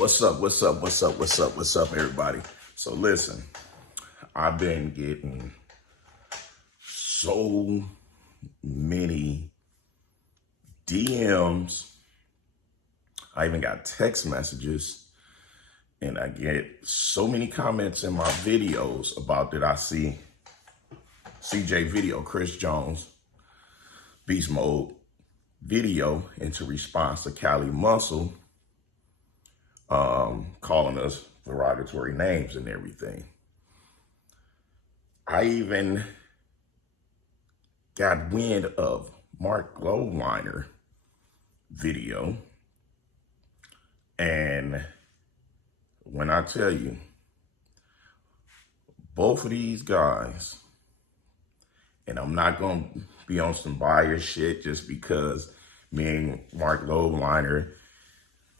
What's up? What's up, everybody? So listen, I've been getting so many DMs. I even got text messages, and I get so many comments in my videos about that I see CJ video, Chris Jones, Beast Mode video into response to Cali Muscle calling us derogatory names and everything. I even got wind of Mark Glowliner video, and when I tell you, both of these guys, and I'm not gonna be on some bias shit just because me and Mark Glowliner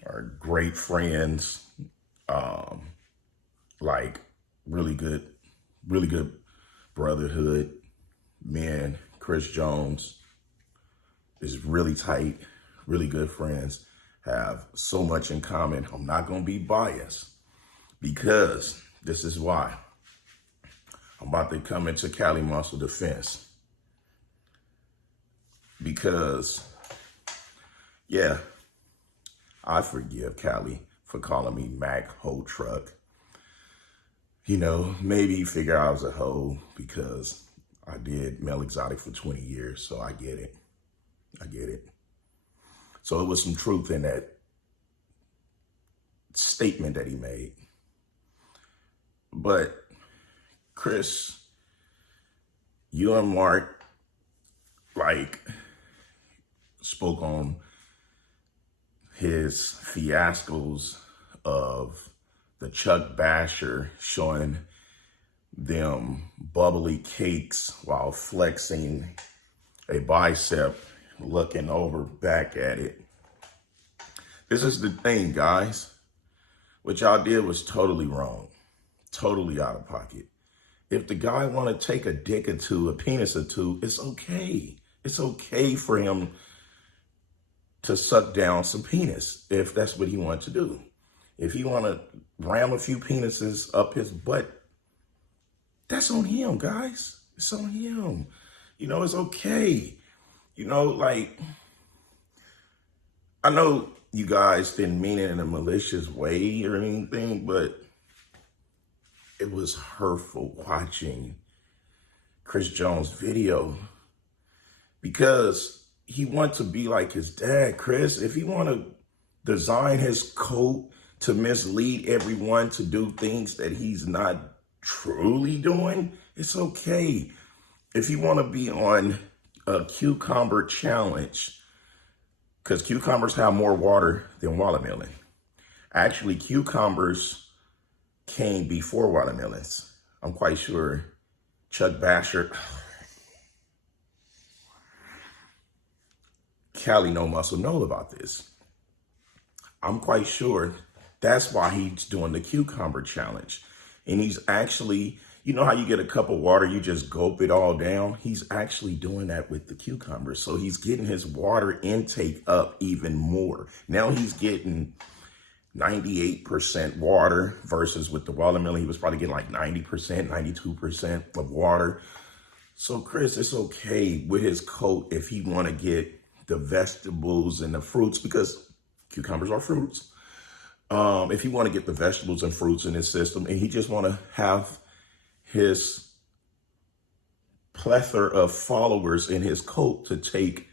are great friends, like really good brotherhood. Me and Chris Jones is really tight, really good friends, have so much in common. I'm not gonna be biased because this is why. I'm about to come into Cali Muscle defense because, yeah, I forgive Cali for calling me Mac Hoe Truck. You know, maybe he figured I was a hoe because I did male exotic for 20 years, so I get it. So it was some truth in that statement that he made. But Chris, you and Mark, spoke on his fiascos of the Chuck Basher showing them bubbly cakes while flexing a bicep, looking over back at it. This is the thing, guys. What y'all did was totally wrong, totally out of pocket. If the guy want to take a dick or two, a penis or two, it's okay. It's okay for him to suck down some penis if that's what he wants to do. If he want to ram a few penises up his butt, that's on him, guys. It's on him. You know, it's okay. You know, I know you guys didn't mean it in a malicious way or anything, but it was hurtful watching Chris Jones' video because he wants to be like his dad, Chris. If he want to design his coat to mislead everyone to do things that he's not truly doing, it's okay. If you want to be on a cucumber challenge, because cucumbers have more water than watermelon. Actually, cucumbers came before watermelons. I'm quite sure Chuck Basher, Cali No Muscle know about this. I'm quite sure that's why he's doing the cucumber challenge. And he's actually, you know how you get a cup of water, you just gulp it all down? He's actually doing that with the cucumbers. So he's getting his water intake up even more. Now he's getting 98% water versus with the watermelon, he was probably getting like 90%, 92% of water. So Chris, it's okay with his coat if he want to get the vegetables and the fruits, because cucumbers are fruits. If he want to get the vegetables and fruits in his system, and he just want to have his plethora of followers in his coat to take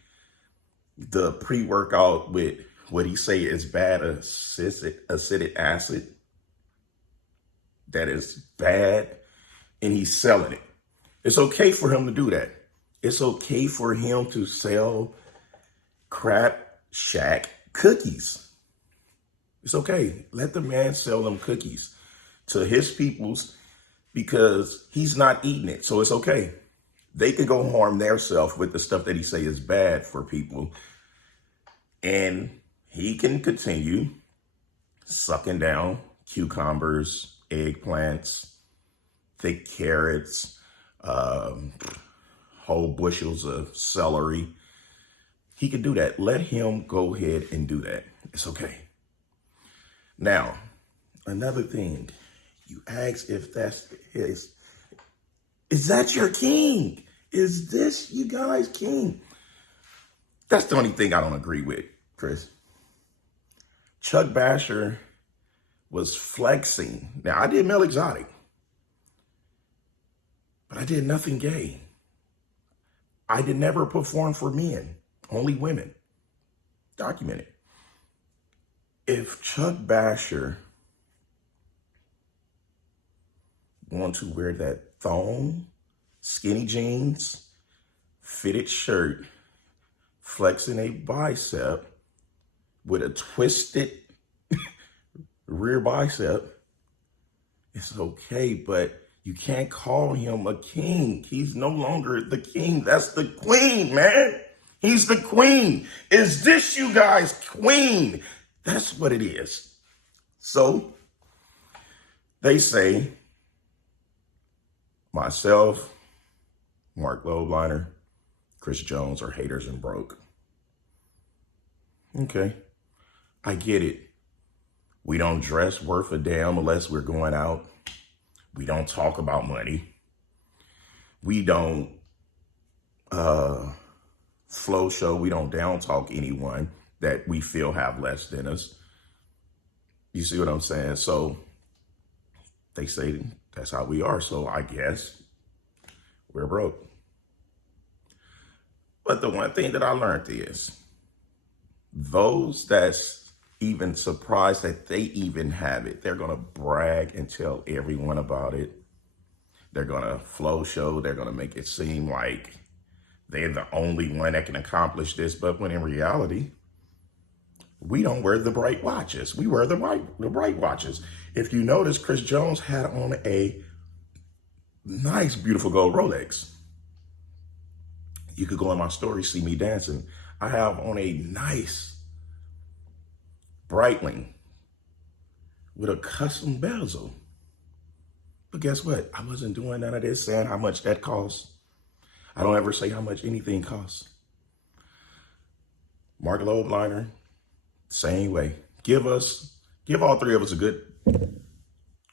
the pre-workout with what he say is bad acidic acid, that is bad, and he's selling it. It's okay for him to do that. It's okay for him to sell Crap Shack cookies. It's okay. Let the man sell them cookies to his peoples because he's not eating it. So it's okay. They could go harm themselves with the stuff that he say is bad for people. And he can continue sucking down cucumbers, eggplants, thick carrots, whole bushels of celery. He could do that. Let him go ahead and do that. It's okay. Now, another thing, you ask if that's his. Is that your king? Is this you guys' king? That's the only thing I don't agree with, Chris. Chuck Basher was flexing. Now, I did male exotic, but I did nothing gay. I did never perform for men, only women. Documented. If Chuck Basher want to wear that thong, skinny jeans, fitted shirt, flexing a bicep with a twisted rear bicep, it's okay, but you can't call him a king. He's no longer the king. That's the queen, man. He's the queen. Is this you guys' queen? That's what it is. So they say myself, Mark Lobliner, Chris Jones are haters and broke. Okay, I get it. We don't dress worth a damn unless we're going out. We don't talk about money. We don't flow show. We don't down talk anyone that we feel have less than us. You see what I'm saying? So they say that's how we are. So I guess we're broke. But the one thing that I learned is those that's even surprised that they even have it, they're going to brag and tell everyone about it. They're going to flow show. They're going to make it seem like they're the only one that can accomplish this. But when in reality, we don't wear the bright watches. We wear the bright watches. If you notice, Chris Jones had on a nice, beautiful gold Rolex. You could go in my story, see me dancing. I have on a nice Breitling with a custom bezel. But guess what? I wasn't doing none of this saying how much that costs. I don't ever say how much anything costs. Mark Lobliner, same way. Give all three of us a good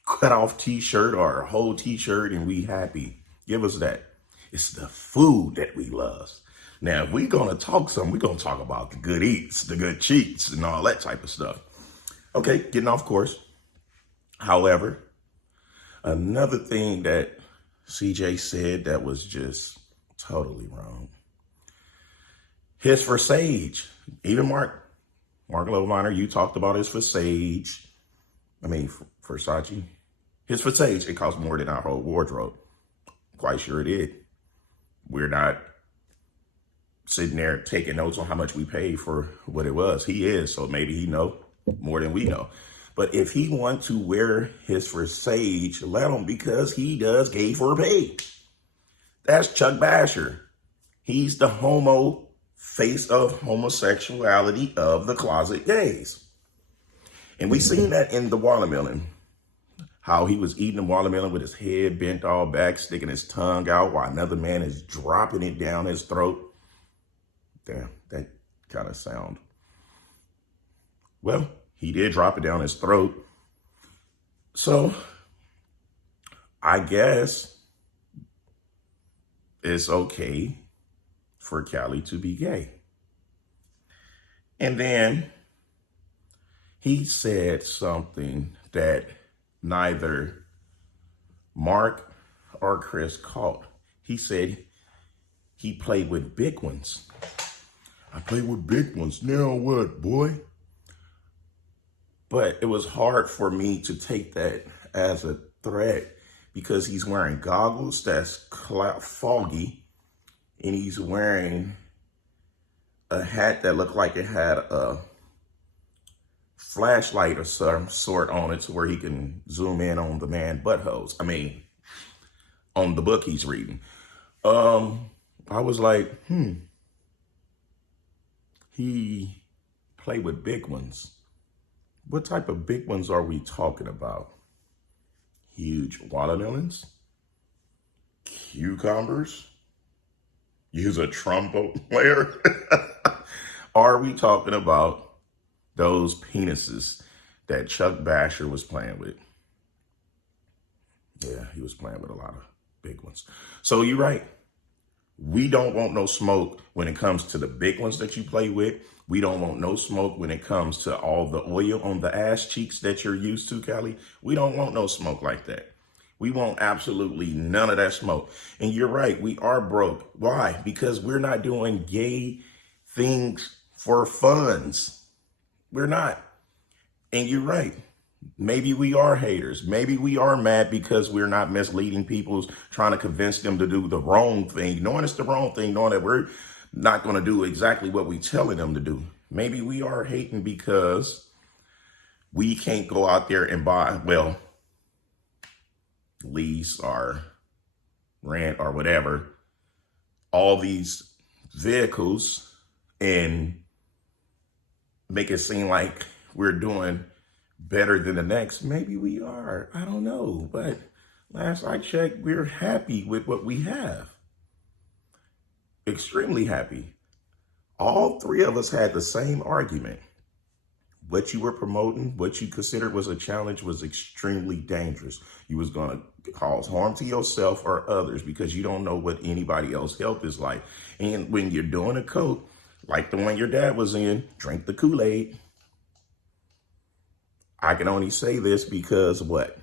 cut off t-shirt or a whole t-shirt and we happy. Give us that. It's the food that we love. Now, if we're going to talk something, we're going to talk about the good eats, the good cheats, and all that type of stuff. Okay, getting off course. However, another thing that CJ said that was just totally wrong. His for Sage, even Mark Lobliner, you talked about his for Sage. Versace. His for Sage, it cost more than our whole wardrobe. Quite sure it did. We're not sitting there taking notes on how much we paid for what it was. He is, so maybe he know more than we know. But if he want to wear his for Sage, let him, because he does gay for pay. That's Chuck Basher. He's the homo face of homosexuality of the closet gays. And we seen that in the watermelon. How he was eating the watermelon with his head bent all back, sticking his tongue out while another man is dropping it down his throat. Damn, that kind of sound. Well, he did drop it down his throat. So I guess it's okay for Cali to be gay. And then he said something that neither Mark or Chris caught. He said he played with big ones. I play with big ones. Now what, boy? But it was hard for me to take that as a threat because he's wearing goggles that's foggy, and he's wearing a hat that looked like it had a flashlight of some sort on it to where he can zoom in on the man buttholes. On the book he's reading. I was like, he played with big ones. What type of big ones are we talking about? Huge watermelons? Cucumbers? Use a trombone player? Are we talking about those penises that Chuck Basher was playing with. Yeah, he was playing with a lot of big ones. So you're right. We don't want no smoke when it comes to the big ones that you play with. We don't want no smoke when it comes to all the oil on the ass cheeks that you're used to, Callie. We don't want no smoke like that. We want absolutely none of that smoke. And you're right, we are broke. Why? Because we're not doing gay things for funds. We're not. And you're right. Maybe we are haters. Maybe we are mad because we're not misleading people, trying to convince them to do the wrong thing, knowing it's the wrong thing, knowing that we're not going to do exactly what we're telling them to do. Maybe we are hating because we can't go out there and buy, well, lease or rent or whatever, all these vehicles and make it seem like we're doing better than the next. Maybe we are. I don't know. But last I checked, we're happy with what we have. Extremely happy. All three of us had the same argument. What you were promoting, what you considered was a challenge, was extremely dangerous. You was going to cause harm to yourself or others because you don't know what anybody else's health is like. And when you're doing a coat, like the one your dad was in, drink the Kool-Aid. I can only say this because what?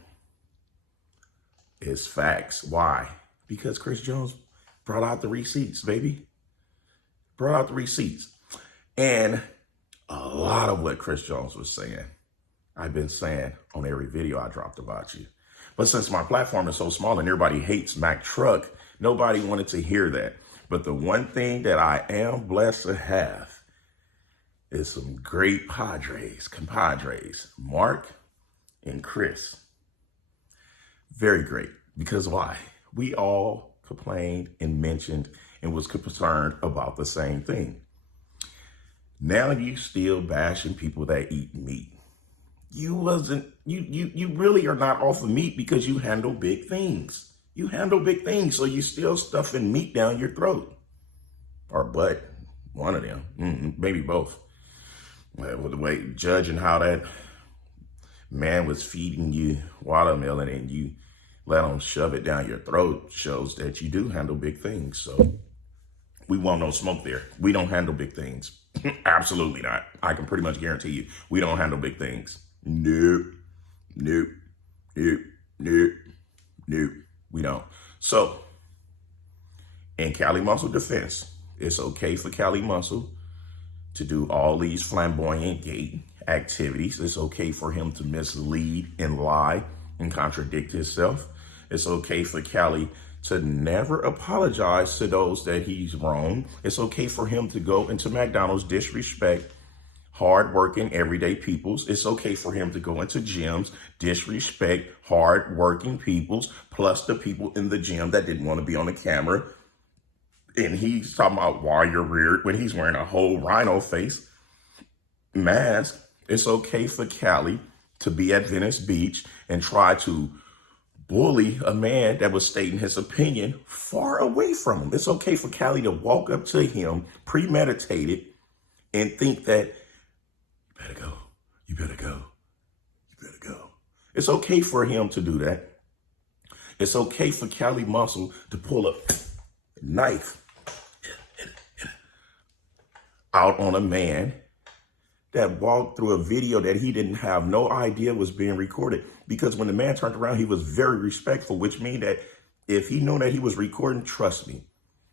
It's facts. Why? Because Chris Jones brought out the receipts, baby. Brought out the receipts. And a lot of what Chris Jones was saying, I've been saying on every video I dropped about you. But since my platform is so small and everybody hates Mack Truck, nobody wanted to hear that. But the one thing that I am blessed to have is some great compadres, Mark and Chris. Very great. Because why? We all complained and mentioned and was concerned about the same thing. Now you still bashing people that eat meat. You really are not off of meat because you handle big things. You handle big things, so you still stuffing meat down your throat. Or butt, one of them, maybe both. With the way, judging how that man was feeding you watermelon and you let him shove it down your throat shows that you do handle big things. So we want no smoke there. We don't handle big things. Absolutely not. I can pretty much guarantee you, we don't handle big things. Nope, nope, nope, nope, nope. We don't. So, in Cali Muscle defense, it's okay for Cali Muscle to do all these flamboyant gay activities. It's okay for him to mislead and lie and contradict himself. It's okay for Cali to never apologize to those that he's wronged. It's okay for him to go into McDonald's, disrespect hard-working, everyday peoples. It's okay for him to go into gyms, disrespect hard-working peoples, plus the people in the gym that didn't want to be on the camera. And he's talking about why you're weird when he's wearing a whole rhino face mask. It's okay for Cali to be at Venice Beach and try to bully a man that was stating his opinion far away from him. It's okay for Cali to walk up to him premeditated and think that, you better go, you better go, you better go. It's okay for him to do that. It's okay for Cali Muscle to pull a knife out on a man that walked through a video that he didn't have no idea was being recorded. Because when the man turned around, he was very respectful, which means that if he knew that he was recording, trust me,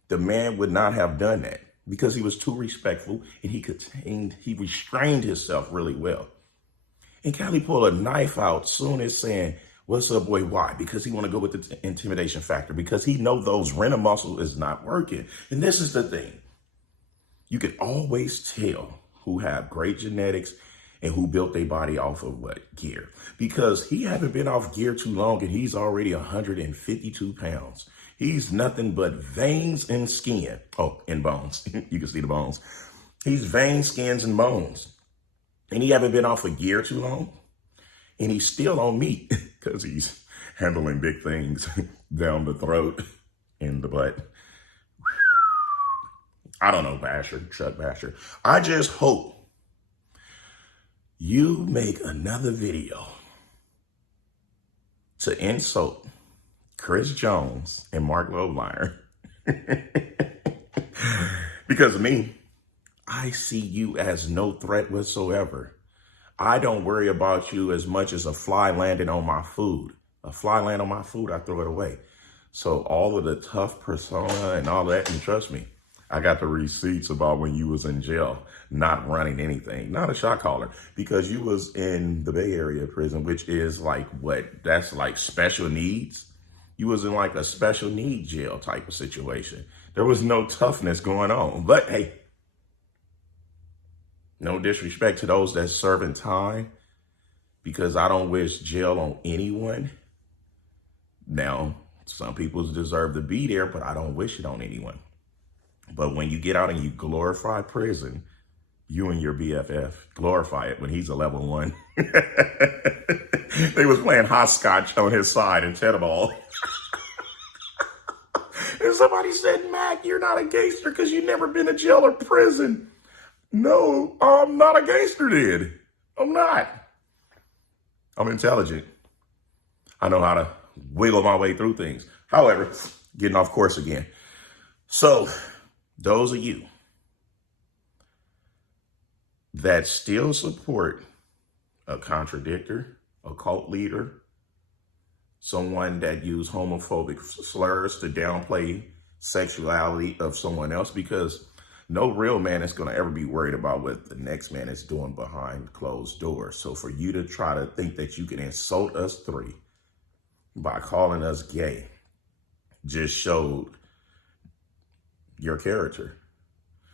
the man would not have done that because he was too respectful and he restrained himself really well. And Cali pulled a knife out soon as saying, "What's up, boy?" Why? Because he want to go with the intimidation factor, because he know those rent a muscle is not working. And this is the thing. You can always tell who have great genetics and who built their body off of what? Gear. Because he haven't been off gear too long and he's already 152 pounds. He's nothing but veins and skin. Oh, and bones. You can see the bones. He's veins, skins, and bones. And he haven't been off of gear too long. And he's still on meat because he's handling big things down the throat and the butt. I don't know, Basher, Chuck Basher. I just hope You make another video to insult Chris Jones and Mark Lowliner. Because of me, I see you as no threat whatsoever. I don't worry about you as much as a fly landing on my food. A fly land on my food, I throw it away. So all of the tough persona and all that, and trust me, I got the receipts about when you was in jail, not running anything, not a shot caller, because you was in the Bay Area prison, which is like what? That's like special needs. You was in like a special need jail type of situation. There was no toughness going on. But hey, no disrespect to those that's serving time, because I don't wish jail on anyone. Now, some people deserve to be there, but I don't wish it on anyone. But when you get out and you glorify prison, you and your BFF glorify it when he's a level 1. They was playing hopscotch on his side in Tetherball. And somebody said, Mac, you're not a gangster because you've never been to jail or prison. No, I'm not a gangster then. I'm not. I'm intelligent. I know how to wiggle my way through things. However, getting off course again. So, those of you that still support a contradictor, a cult leader, someone that use homophobic slurs to downplay sexuality of someone else, because no real man is going to ever be worried about what the next man is doing behind closed doors. So for you to try to think that you can insult us three by calling us gay just showed your character.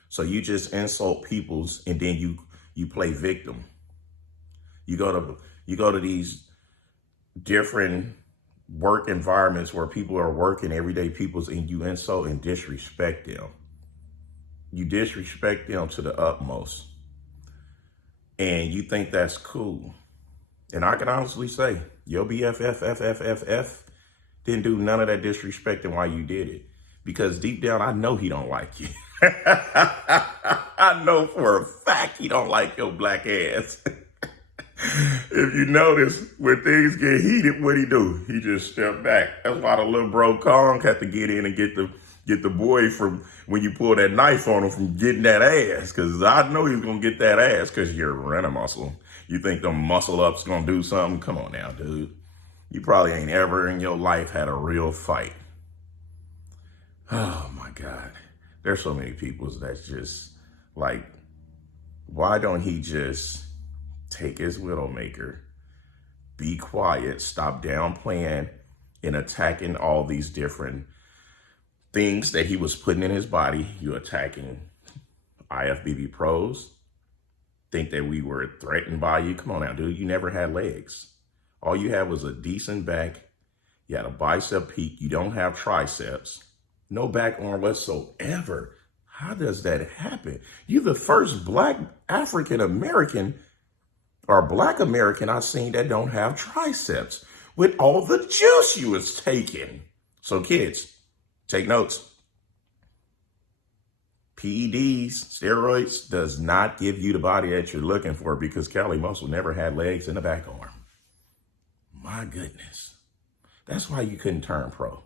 So you just insult people's and then you play victim. You go to these different work environments where people are working, everyday peoples, and you insult and disrespect them. You disrespect them to the utmost. And you think that's cool. And I can honestly say, your BFF didn't do none of that disrespecting while you did it. Because deep down, I know he don't like you. I know for a fact he don't like your black ass. If you notice, when things get heated, what he do? He just step back. That's why the little bro Kong had to get in and get the boy from when you pull that knife on him from getting that ass. Because I know he's going to get that ass because you're running muscle. You think the muscle up's going to do something? Come on now, dude. You probably ain't ever in your life had a real fight. Oh, my God. There's so many people that's just like, why don't he just take his Widowmaker, be quiet, stop downplaying and attacking all these different things that he was putting in his body? You attacking IFBB pros, think that we were threatened by you. Come on now, dude. You never had legs. All you had was a decent back. You had a bicep peak. You don't have triceps. No back arm whatsoever. How does that happen? You're the first black African American or black American I've seen that don't have triceps with all the juice you was taking. So kids, take notes. PEDs, steroids, does not give you the body that you're looking for, because Kelly Muscle never had legs and a back arm. My goodness. That's why you couldn't turn pro.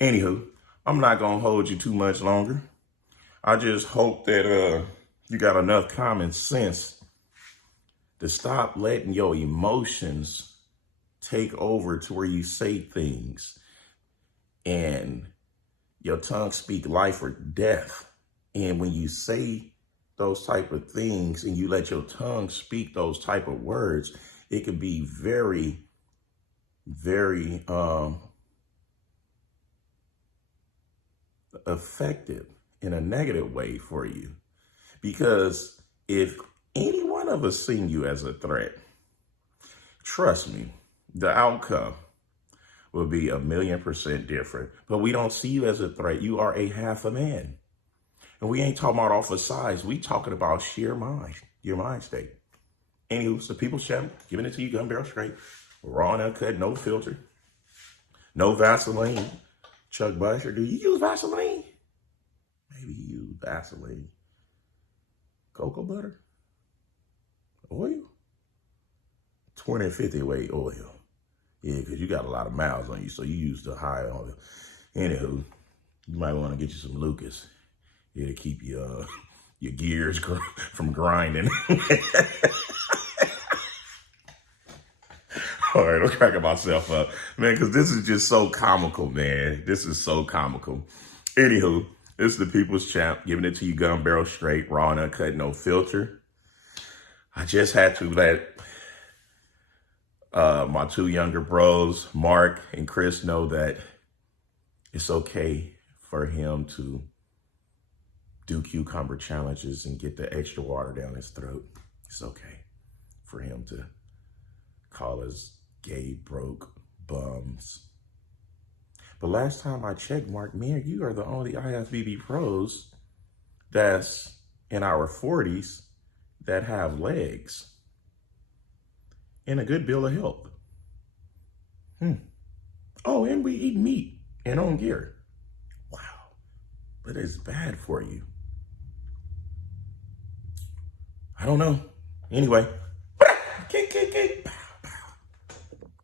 Anywho, I'm not going to hold you too much longer. I just hope that you got enough common sense to stop letting your emotions take over to where you say things and your tongue speak life or death. And when you say those type of things and you let your tongue speak those type of words, it can be very, very effective in a negative way for you. Because if any one of us seen you as a threat, trust me, the outcome will be 1,000,000% different. But we don't see you as a threat. You are a half a man. And we ain't talking about off of size. We talking about sheer mind, your mind state. Anywho, so people chat, giving it to you gun barrel straight, raw and uncut, no filter, no Vaseline. Chuck Busher, do you use Vaseline? Maybe Vaseline, cocoa butter, oil, 20 and 50 weight oil. Yeah, because you got a lot of miles on you, so you use the high oil. Anywho, you might want to get you some Lucas. It'll keep your gears from grinding. All right, I'm cracking myself up, man, because this is just so comical, man. This is so comical. Anywho, this is the People's Champ, giving it to you gun barrel straight, raw and uncut, no filter. I just had to let my two younger bros, Mark and Chris, know that it's okay for him to do cucumber challenges and get the extra water down his throat. It's okay for him to call us gay, broke bums. But last time I checked, Mark, me and you are the only IFBB pros that's in our 40s that have legs and a good bill of health. Oh, and we eat meat and own gear. Wow, but it's bad for you. I don't know. Anyway,